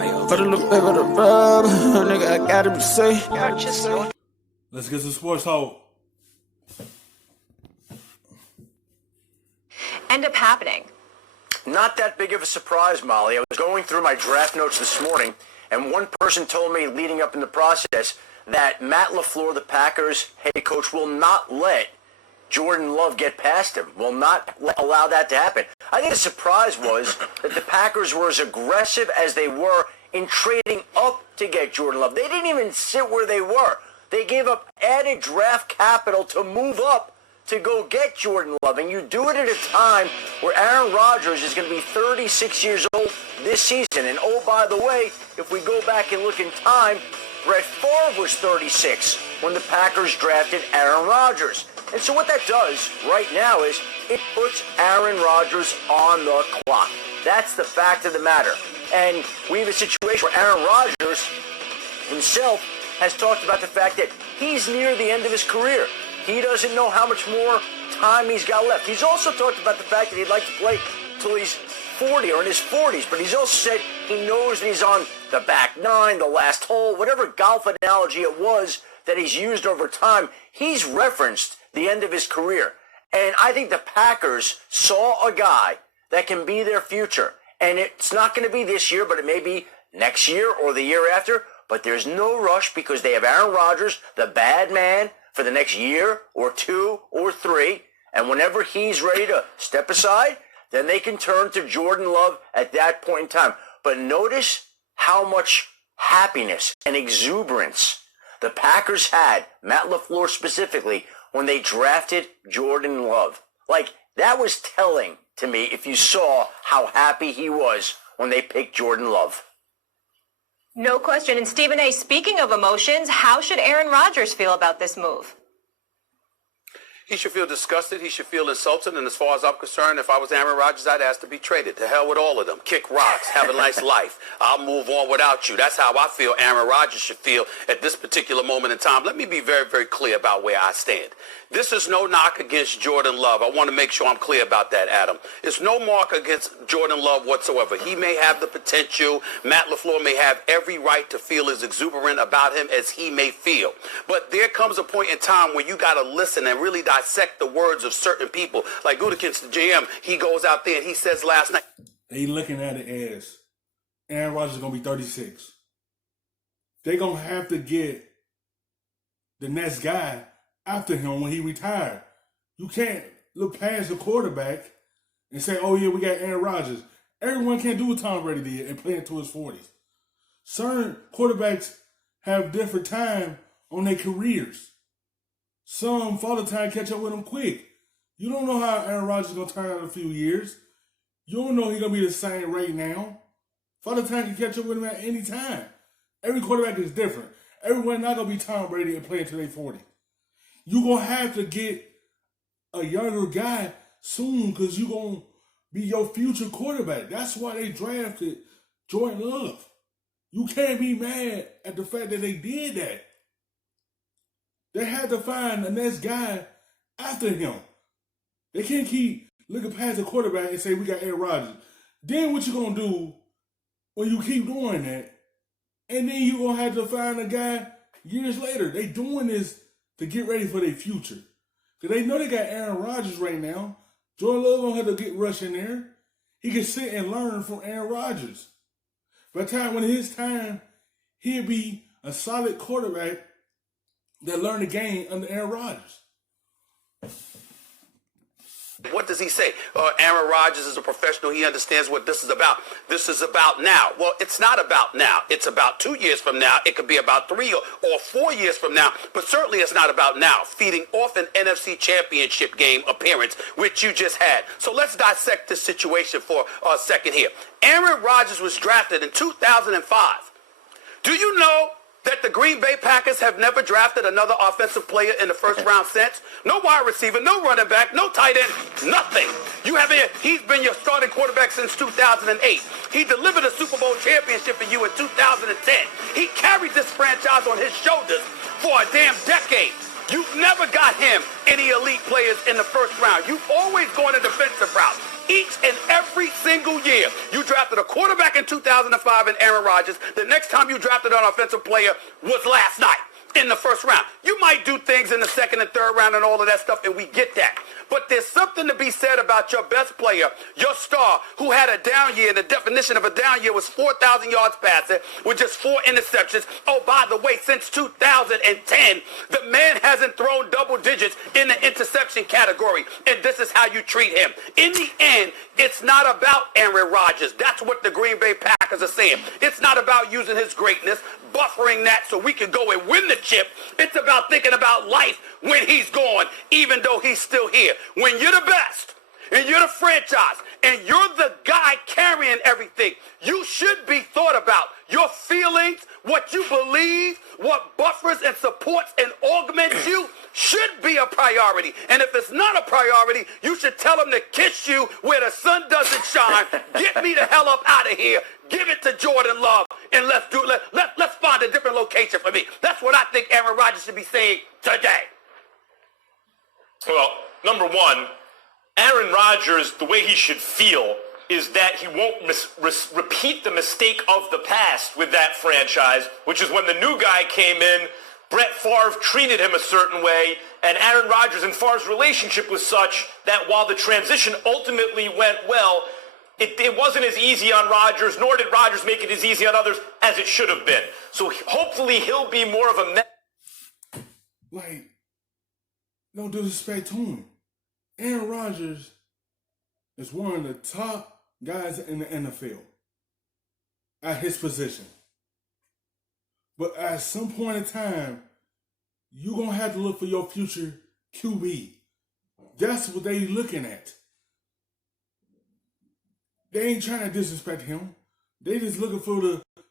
Put a little bit of the rub, nigga, I gotta be safe. Let's get some sports talk. End up happening. Not that big of a surprise, Molly. I was going through my draft notes this morning, and one person told me leading up in the process that Matt LaFleur, the Packers head coach, will not let Jordan Love get past him, will not allow that to happen. I think the surprise was that the Packers were as aggressive as they were in trading up to get Jordan Love. They didn't even sit where they were. They gave up added draft capital to move up to go get Jordan Love. And you do it at a time where Aaron Rodgers is going to be 36 years old this season. And oh, by the way, if we go back and look in time, Brett Favre was 36 when the Packers drafted Aaron Rodgers. And so what that does right now is it puts Aaron Rodgers on the clock. That's the fact of the matter. And we have a situation where Aaron Rodgers himself has talked about the fact that he's near the end of his career. He doesn't know how much more time he's got left. He's also talked about the fact that he'd like to play till he's 40 or in his 40s, but he's also said he knows that he's on the back nine, the last hole, whatever golf analogy it was that he's used over time, he's referenced the end of his career. And I think the Packers saw a guy that can be their future. And it's not going to be this year, but it may be next year or the year after. But there's no rush because they have Aaron Rodgers, the bad man, for the next year or two or three. And whenever he's ready to step aside, then they can turn to Jordan Love at that point in time. But notice how much happiness and exuberance the Packers had, Matt LaFleur specifically, when they drafted Jordan Love. Like, that was telling to me if you saw how happy he was when they picked Jordan Love. No question. And Stephen A., speaking of emotions, how should Aaron Rodgers feel about this move? He should feel disgusted. He should feel insulted. And as far as I'm concerned, if I was Aaron Rodgers, I'd ask to be traded. To hell with all of them. Kick rocks. Have a nice life. I'll move on without you. That's how I feel Aaron Rodgers should feel at this particular moment in time. Let me be very, very clear about where I stand. This is no knock against Jordan Love. I want to make sure I'm clear about that, Adam. It's no mark against Jordan Love whatsoever. He may have the potential. Matt LaFleur may have every right to feel as exuberant about him as he may feel. But there comes a point in time where you got to listen and really dissect the words of certain people. Like Gutekunst, the GM, he goes out there and he says last night. They looking at it as Aaron Rodgers is going to be 36. They're going to have to get the next guy after him when he retired. You can't look past the quarterback and say, oh, yeah, we got Aaron Rodgers. Everyone can't do what Tom Brady did and play into his 40s. Certain quarterbacks have different time on their careers. Some father time catch up with them quick. You don't know how Aaron Rodgers is going to turn out in a few years. You don't know he's going to be the same right now. Father time can catch up with him at any time. Every quarterback is different. Everyone not going to be Tom Brady and play until they're 40. You're going to have to get a younger guy soon because you're going to be your future quarterback. That's why they drafted Jordan Love. You can't be mad at the fact that they did that. They had to find the next guy after him. They can't keep looking past the quarterback and say, we got Aaron Rodgers. Then what you going to do when you keep doing that? And then you're going to have to find a guy years later. They doing this to get ready for their future. Because they know they got Aaron Rodgers right now. Jordan Love don't have to get rushed in there. He can sit and learn from Aaron Rodgers. By the time when his time, he'll be a solid quarterback that learned the game under Aaron Rodgers. What does he say? Aaron Rodgers is a professional. He understands what this is about. This is about now. Well, it's not about now. It's about 2 years from now. It could be about 3 or 4 years from now. But certainly it's not about now. Feeding off an NFC Championship game appearance, which you just had. So let's dissect this situation for a second here. Aaron Rodgers was drafted in 2005. Do you know that the Green Bay Packers have never drafted another offensive player in the first round since? No wide receiver, no running back, no tight end, nothing. He's been your starting quarterback since 2008. He delivered a Super Bowl championship for you in 2010. He carried this franchise on his shoulders for a damn decade. You've never got him any elite players in the first round. You've always gone a defensive route. Each and every single year, you drafted a quarterback in 2005 and Aaron Rodgers. The next time you drafted an offensive player was last night in the first round. You might do things in the second and third round and all of that stuff, and we get that. But there's something to be said about your best player, your star, who had a down year, and the definition of a down year was 4,000 yards passing with just 4 interceptions. Oh, by the way, since 2010, the man hasn't thrown double digits in the interception category, and this is how you treat him. In the end, it's not about Aaron Rodgers. That's what the Green Bay Packers are saying. It's not about using his greatness, buffering that so we can go and win the chip. It's about thinking about life when he's gone, even though he's still here. When you're the best, and you're the franchise, and you're the guy carrying everything, you should be thought about. Your feelings, what you believe, what buffers and supports and augments you should be a priority. And if it's not a priority, you should tell them to kiss you where the sun doesn't shine. Get me the hell up out of here. Give it to Jordan Love, and let's find a different location for me. That's what I think Aaron Rodgers should be saying today. Well, number one, Aaron Rodgers, the way he should feel is that he won't repeat the mistake of the past with that franchise, which is when the new guy came in, Brett Favre treated him a certain way, and Aaron Rodgers and Favre's relationship was such that while the transition ultimately went well, it wasn't as easy on Rodgers, nor did Rodgers make it as easy on others as it should have been. So hopefully he'll be more of a... Like, no disrespect to him. Aaron Rodgers is one of the top guys in the NFL at his position. But at some point in time, you're going to have to look for your future QB. That's what they looking at. They ain't trying to disrespect him. They just looking for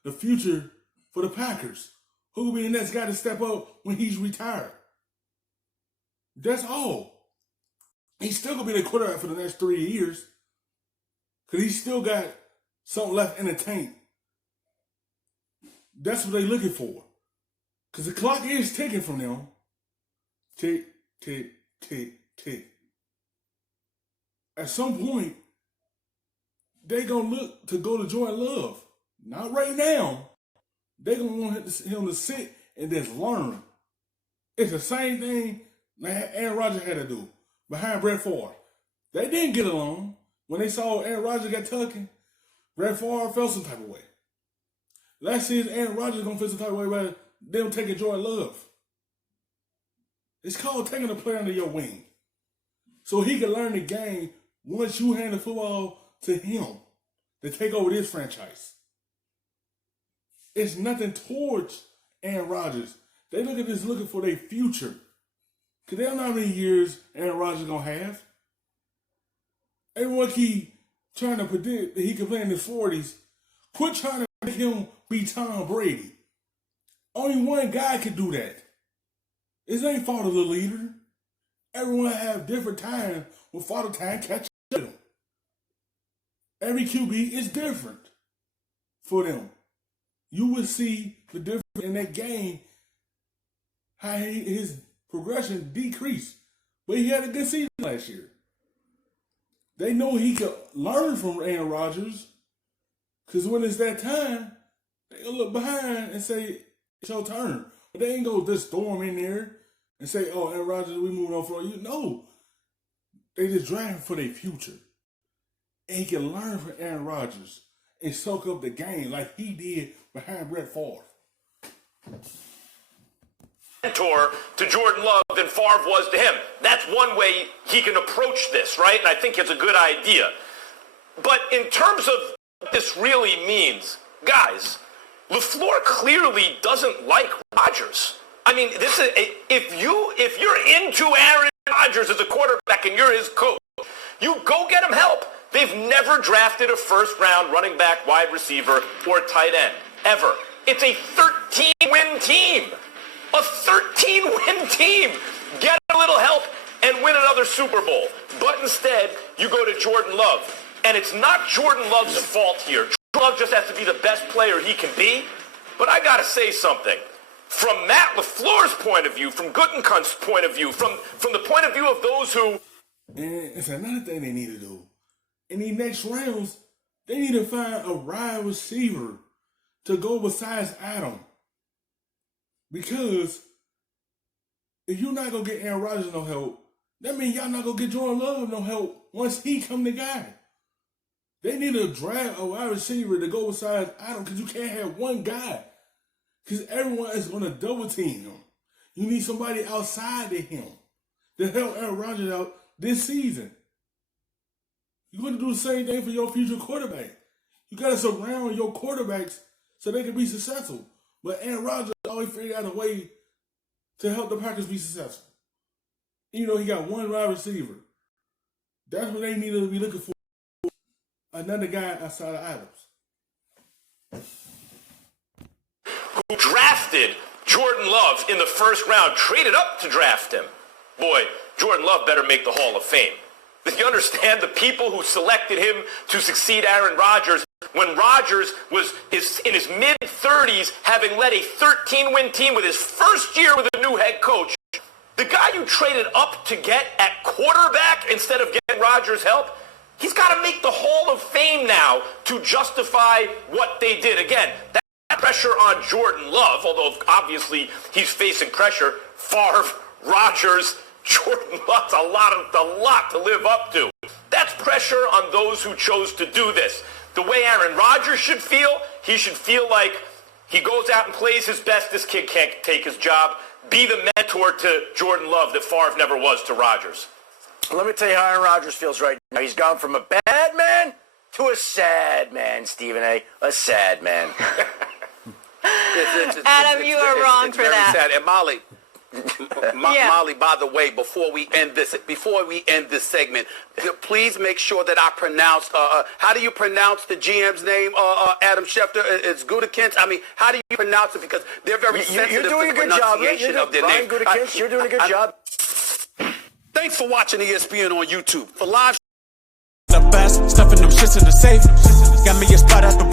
the future for the Packers. Who will be the next guy to step up when he's retired? That's all. He's still going to be the quarterback for the next 3 years. Because he's still got something left in the tank. That's what they're looking for. Because the clock is ticking from them. Tick, tick, tick, tick. At some point, they're going to look to go to Jordan Love. Not right now. They're going to want him to sit and just learn. It's the same thing that Aaron Rodgers had to do behind Brett Favre. They didn't get along. When they saw Aaron Rodgers got tucking, Brett Favre felt some type of way. Last season, Aaron Rodgers going to feel some type of way about them taking Jordan Love. It's called taking a player under your wing. So he can learn the game once you hand the football to him to take over this franchise. It's nothing towards Aaron Rodgers. They look at this looking for their future. Because they don't know how many years Aaron Rodgers is going to have. Everyone keep trying to predict that he can play in his 40s. Quit trying to make him be Tom Brady. Only one guy can do that. It ain't fault of the leader. Everyone have different times when father time catch them. Every QB is different for them. You will see the difference in that game, how his progression decreased. But he had a good season last year. They know he could learn from Aaron Rodgers. Because when it's that time, they'll look behind and say, it's your turn. But they ain't go just storm in there and say, oh, Aaron Rodgers, we moving on for you. No. They just driving for their future. And he can learn from Aaron Rodgers and soak up the game like he did behind Brett Favre. Mentor to Jordan Love than Favre was to him. That's one way he can approach this, right? And I think it's a good idea. But in terms of what this really means, guys, LaFleur clearly doesn't like Rodgers. I mean, this is if you're into Aaron Rodgers as a quarterback and you're his coach, you go get him help. They've never drafted a first-round running back, wide receiver, or tight end, ever. It's a 13-win team. A 13-win team. Get a little help and win another Super Bowl. But instead, you go to Jordan Love. And it's not Jordan Love's fault here. Jordan Love just has to be the best player he can be. But I got to say something. From Matt LaFleur's point of view, from Gutekunst's point of view, from the point of view of those who... And it's another thing they need to do. In these next rounds, They need to find a wide receiver to go besides Adam. Because if you're not going to get Aaron Rodgers no help, that means y'all not going to get Jordan Love no help once he come the guy. They need to draft a wide receiver to go besides Adam because you can't have one guy. Because everyone is going to double team him. You need somebody outside of him to help Aaron Rodgers out this season. You're going to do the same thing for your future quarterback. You got to surround your quarterbacks so they can be successful. But Aaron Rodgers always figured out a way to help the Packers be successful. You know, he got one wide receiver. That's what they need to be looking for. Another guy outside of Adams. Who drafted Jordan Love in the first round, traded up to draft him. Boy, Jordan Love better make the Hall of Fame. You understand the people who selected him to succeed Aaron Rodgers when Rodgers was in his mid-30s, having led a 13-win team with his first year with a new head coach. The guy you traded up to get at quarterback instead of getting Rodgers' help, he's got to make the Hall of Fame now to justify what they did. Again, that pressure on Jordan Love, although obviously he's facing pressure, Favre, Rodgers, Jordan Love's a lot to live up to. That's pressure on those who chose to do this. The way Aaron Rodgers should feel, he should feel like he goes out and plays his best. This kid can't take his job. Be the mentor to Jordan Love that Favre never was to Rodgers. Let me tell you how Aaron Rodgers feels right now. He's gone from a bad man to a sad man, Stephen A. A sad man. Adam, you are wrong for that. Sad. And Molly, Molly, by the way, before we end this segment, please make sure that I pronounce. How do you pronounce the GM's name? Adam Schefter. It's Gutekunst. I mean, how do you pronounce it? Because they're very sensitive to the pronunciation of their name. Gutekunst, you're doing a good job. Thanks for watching ESPN on YouTube. For live. The best, stuffing them shits in the safe. Got me a spot at the